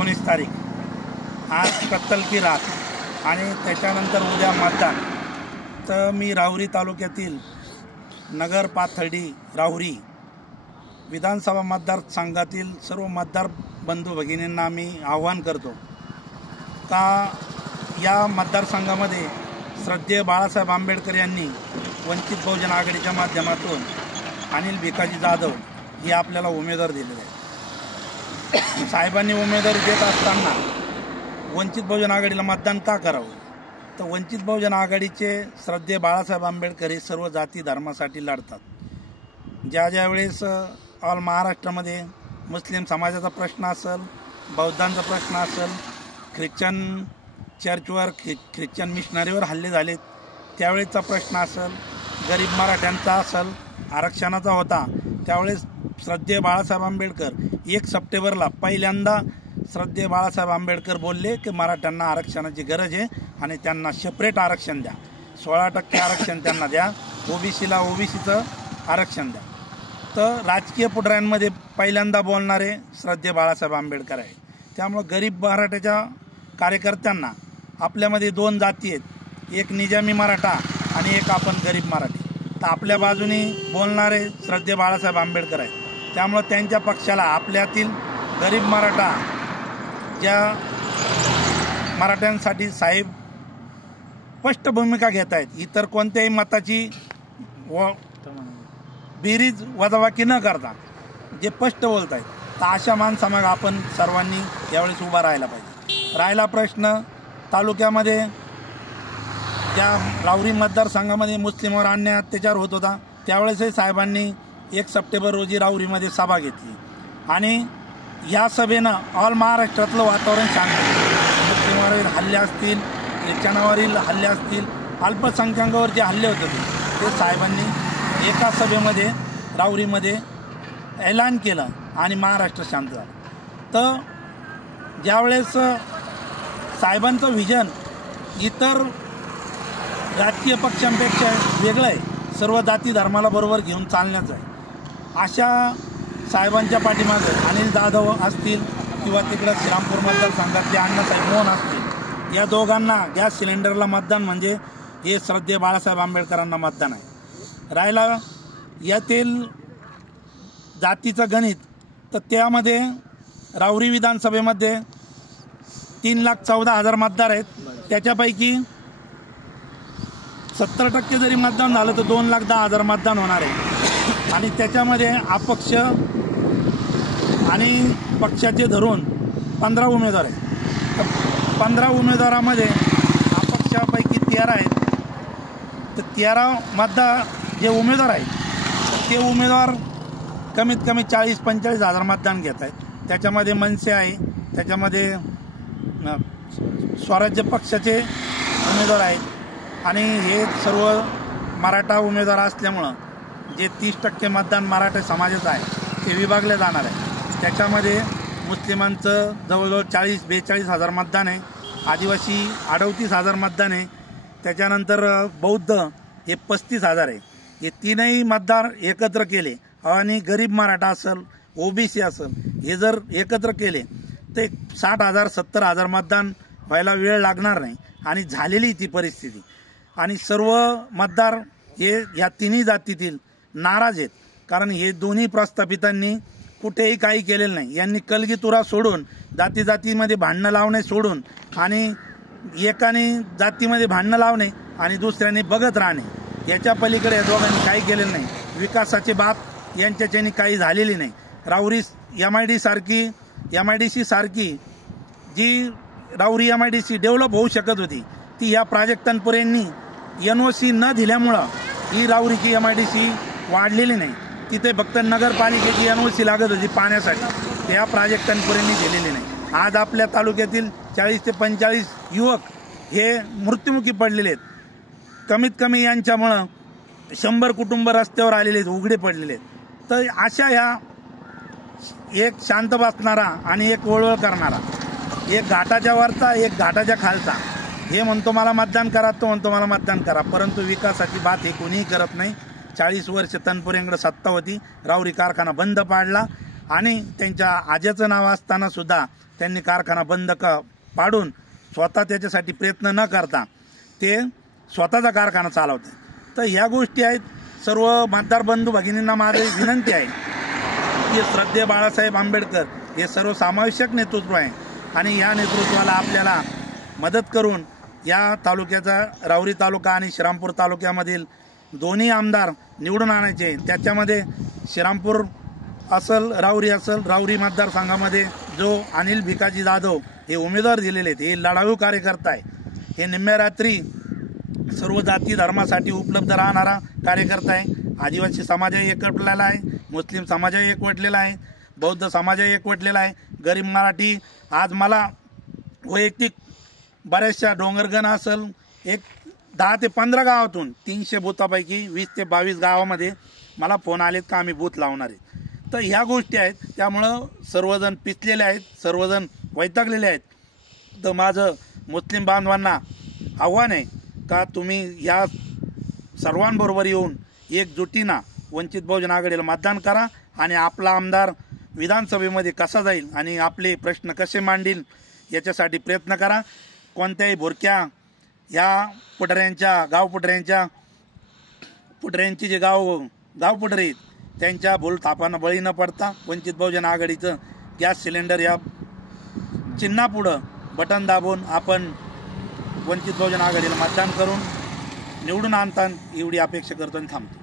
19 तारीख आज कत्तल की रात आणि त्याच्यानंतर उद्या मतदान। तर मी राहुरी तालुक्यातील नगर पाथर्डी राहुरी विधानसभा मतदारसंघातील सर्व मतदार बंधू भगिनींना मी आवाहन करतो का या मतदारसंघामध्ये श्रद्धेय बाळासाहेब आंबेडकर यांनी वंचित बहुजन आघाडीच्या माध्यमातून अनिल भिकाजी जाधव हे आपल्याला उमेदवार दिलेले आहे। साहेबांनी उमेदवारी देत असताना वंचित बहुजन आघाडीला मतदान का करावं? तर वंचित बहुजन आघाडीचे श्रद्धेय बाळासाहेब आंबेडकर हे सर्व जाती धर्मासाठी लढतात। ज्या वेळेस ऑल महाराष्ट्रामध्ये मुस्लिम समाजाचा प्रश्न असेल, बौद्धांचा प्रश्न असेल, ख्रिश्चन चर्चवर ख्रिश्चन मिशनरीवर हल्ले झालेत त्यावेळेचा प्रश्न असेल, गरीब मराठ्यांचा असेल, आरक्षणाचा होता, त्यावेळेस श्रद्धेय बाळासाहेब आंबेडकर 1 सप्टेंबरला पहिल्यांदा श्रद्धेय बाळासाहेब आंबेडकर बोलले की मराठ्यांना आरक्षणाची गरज आहे आणि त्यांना सेपरेट आरक्षण द्या, 16% आरक्षण त्यांना द्या, ओबीसीला ओबीसीचं आरक्षण द्या। तर राजकीय पुढाऱ्यांमध्ये पहिल्यांदा बोलणारे श्रद्धेय बाळासाहेब आंबेडकर आहे। त्यामुळे गरीब मराठ्याच्या कार्यकर्त्यांना आपल्यामध्ये 2 जाती आहेत, एक निजामी मराठा आणि एक आपण गरीब मराठी। तर आपल्या बाजूने बोलणारे श्रद्धेय बाळासाहेब आंबेडकर आहेत। त्यामुळे त्यांच्या पक्षाला आपल्यातील गरीब मराठा ज्या मराठ्यांसाठी साहेब स्पष्ट भूमिका घेत आहेत, इतर कोणत्याही मताची बेरीज वजाबाकी न करता जे स्पष्ट बोलत आहेत, तर अशा माणसामागे आपण सर्वांनी यावेळेस उभा राहायला पाहिजे। राहिला प्रश्न तालुक्यामध्ये ज्या राहुरी मतदारसंघामध्ये मुस्लिमवर अन्याय अत्याचार होत होता, त्यावेळेसही साहेबांनी 1 सप्टेंबर रोजी राहुरीमध्ये सभा घेतली आणि या सभेनं ऑल महाराष्ट्रातलं वातावरण शांत होतं। मुस्लिमावरील हल्ले असतील, ख्रिश्चनावरील हल्ले असतील, अल्पसंख्याकांवर जे हल्ले होते ते साहेबांनी एका सभेमध्ये राहुरीमध्ये ऐलान केलं आणि महाराष्ट्र शांत झालं। तर ज्यावेळेस साहेबांचं व्हिजन इतर राजकीय पक्षांपेक्षा वेगळं आहे, सर्व जाती धर्माला बरोबर घेऊन चालण्याचं आहे, अशा साहेबांच्या पाठीमागे अनिल जाधव असतील किंवा तिकडं श्रीरामपूर मतदारसंघातले अण्णासाहेब मोहन असतील, या दोघांना गॅस सिलेंडरला मतदान म्हणजे हे श्रद्धेय बाळासाहेब आंबेडकरांना मतदान आहे। राहिला यातील जातीचं गणित, तर त्यामध्ये राहुरी विधानसभेमध्ये 3,14,000 मतदार आहेत, त्याच्यापैकी 70% जरी मतदान झालं तर 2,10,000 मतदान होणार आहे आणि त्याच्यामध्ये अपक्ष आणि पक्षाचे धरून 15 उमेदवार आहेत। तर 15 उमेदवारामध्ये अपक्षापैकी 13 आहेत, तर 13 मतदार जे उमेदवार आहेत ते उमेदवार कमीत कमी 40-45,000 मतदान घेत आहेत। त्याच्यामध्ये मनसे आहे, त्याच्यामध्ये स्वराज्य पक्षाचे उमेदवार आहेत आणि हे सर्व मराठा उमेदवार असल्यामुळं जे 30% मतदान मराठा समाजाचं आहे ते विभागले जाणार आहे। त्याच्यामध्ये मुस्लिमांचं जवळजवळ 40-42,000 मतदान आहे, आदिवासी 38,000 मतदान आहे, त्याच्यानंतर बौद्ध हे 35,000 आहे। हे तीनही मतदार एकत्र केले आणि गरीब मराठा असेल, ओबीसी असेल, हे जर एकत्र केले तर 60,000 70,000 मतदान व्हायला वेळ लागणार नाही आणि झालेली ती परिस्थिती। आणि सर्व मतदार हे या तिन्ही जातीतील नाराज आहेत, कारण हे दोन्ही प्रस्थापितांनी कुठेही काही केलेलं नाही। यांनी कलगीतुरा सोडून जाती जातीमध्ये भांडणं लावणे सोडून आणि एकाने जातीमध्ये भांडणं लावणे आणि दुसऱ्याने बघत राहणे, याच्या पलीकडे या दोघांनी काही केलेलं नाही। विकासाची बात यांच्याच्यानी काही झालेली नाही। राहुरी MIDC सारखी जी राहुरी MIDC डेव्हलप होऊ शकत होती ती या प्राजक्तांपुरेंनी NOC न दिल्यामुळं ही राहुरीची MIDC वाढलेली नाही। तिथे फक्त नगरपालिकेची NOC लागत होती पाण्यासाठी, त्या प्राजक्तांपुरेंनी दिलेली नाही। आज आपल्या तालुक्यातील 40 ते 45 युवक हे मृत्युमुखी पडलेले आहेत। कमीत कमी यांच्यामुळं 100 कुटुंब रस्त्यावर आलेले आहेत, उघडे पडलेले आहेत। तर अशा ह्या एक शांत बसणारा आणि एक वळवळ करणारा, एक घाटाच्या वरचा एक घाटाच्या खालचा, हे म्हणतो मला मतदान करा, तो म्हणतो मला मतदान करा, परंतु विकासाची बात हे कोणीही करत नाही। 40 वर्ष तनपुरेंकडे सत्ता होती, राहुरी कारखाना बंद पाडला आणि त्यांच्या आजीचं नाव असताना सुद्धा त्यांनी कारखाना बंद पाडून स्वतः त्याच्यासाठी प्रयत्न न करता ते स्वतःचा कारखाना चालवतात. तर ह्या गोष्टी आहेत. सर्व मतदार बंधू भगिनींना माझी विनंती आहे की श्रद्धेय बाळासाहेब आंबेडकर हे सर्वसमावेशक नेतृत्व आहे आणि या नेतृत्वाला आपल्याला मदत करून या तालुक्याचा राहुरी तालुका आणि श्रीरामपूर तालुक्यामधील दोन्ही आमदार निवडून आणायचे. त्याच्यामध्ये श्रीरामपूर असल राहुरी असल राहुरी मतदारसंघामध्ये जो अनिल भिकाजी जाधव हे उमेदवार दिलेले आहेत, हे लढाऊ कार्यकर्ता आहे. हे निम्म्या रात्री सर्व जाती धर्मासाठी उपलब्ध राहणारा कार्यकर्ता आहे. आदिवासी समाजही एकवटलेला आहे, मुस्लिम समाजही एकवटलेला आहे, बौद्ध समाजही एकवटलेला आहे, गरीब मराठी. आज मला वैयक्तिक बऱ्याचशा डोंगरगण असेल 10 ते 15 गावातून 300 बूथापैकी 20 ते 22 गावामध्ये मला फोन आलेत का आम्ही बूथ लावणार आहे. तर ह्या गोष्टी आहेत. त्यामुळं सर्वजण पिचलेले आहेत, सर्वजण वैतागलेले आहेत. तर माझं मुस्लिम बांधवांना आव्हान आहे का तुम्ही या सर्वांबरोबर येऊन एकजुटीनं वंचित बहुजन आघाडीला मतदान करा आणि आपला आमदार विधानसभेमध्ये कसा जाईल आणि आपले प्रश्न कसे मांडील याच्यासाठी प्रयत्न करा. कोणत्याही भुरक्या या पुढऱ्यांची जे गावपुढरे आहेत त्यांच्या भूलथापांना बळी न पडता वंचित बहुजन आघाडीचं गॅस सिलेंडर या चिन्हापुढं बटन दाबून आपण वंचित बहुजन आघाडीला मतदान करून निवडून आणता एवढी अपेक्षा करतो आणि थांबतो.